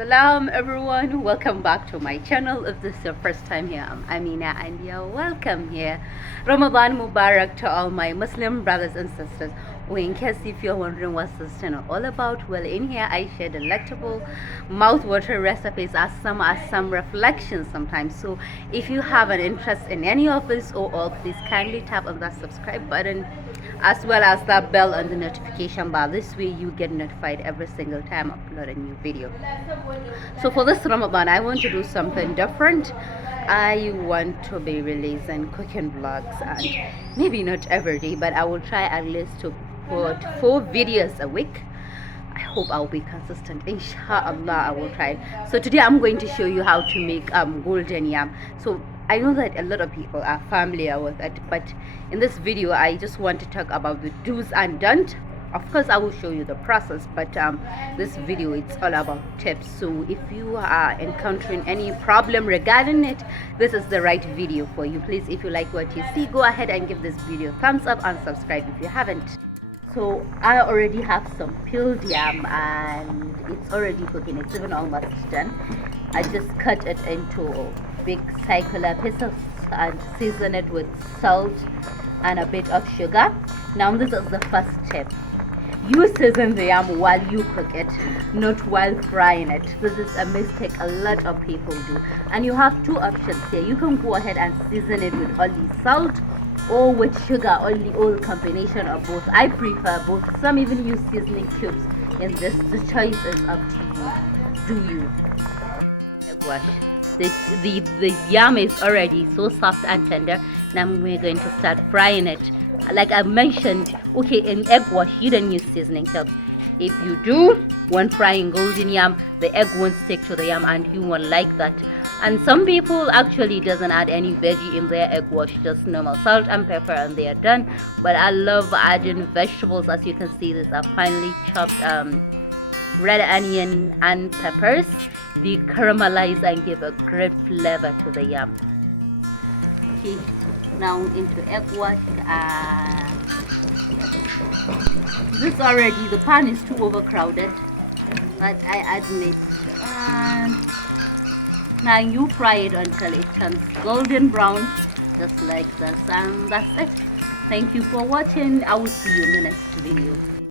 Salam everyone, welcome back to my channel. If this is your first time here, I'm Amina and you're welcome here. Ramadan Mubarak to all my Muslim brothers and sisters. Or in case if you're wondering what's this channel all about, well, in here I share delectable mouth-watering recipes as some reflections sometimes. So if you have an interest in any of this or all, please kindly tap on that subscribe button as well as that bell on the notification bar. This way you get notified every single time I upload a new video. So for this Ramadan, I want to do something different. I want to be releasing cooking vlogs, and maybe not every day, but I will try at least to put 4 videos a week. I hope I'll be consistent. Inshallah, I will try it. So today I'm going to show you how to make golden yam. So I know that a lot of people are familiar with it, but in this video I just want to talk about the do's and don'ts. Of course I will show you the process, but this video it's all about tips. So if you are encountering any problem regarding it, this is the right video for you. Please, if you like what you see, go ahead and give this video a thumbs up and subscribe if you haven't. So I already have some peeled yam and it's already cooking. It's even almost done. I just cut it into big circular pieces and season it with salt and a bit of sugar. Now this is the first step. You season the yam while you cook it, not while frying it. This is a mistake a lot of people do. And you have 2 options here. You can go ahead and season it with only salt or with sugar, only, or combination of both. I prefer both. Some even use seasoning cubes in this. The choice is up to you. Do you? Egg wash. The yam is already so soft and tender. Now we're going to start frying it. Like I mentioned, okay, in egg wash you don't use seasoning cubes. If you do, when frying golden yam, the egg won't stick to the yam and you won't like that. And some people actually doesn't add any veggie in their egg wash, just normal salt and pepper and they are done. But I love adding vegetables. As you can see, these are finely chopped red onion and peppers. They caramelize and give a great flavor to the yam. Okay, now into egg wash. This already, the pan is too overcrowded, but I admit. And now you fry it until it turns golden brown, just like this, and that's it. Thank you for watching. I will see you in the next video.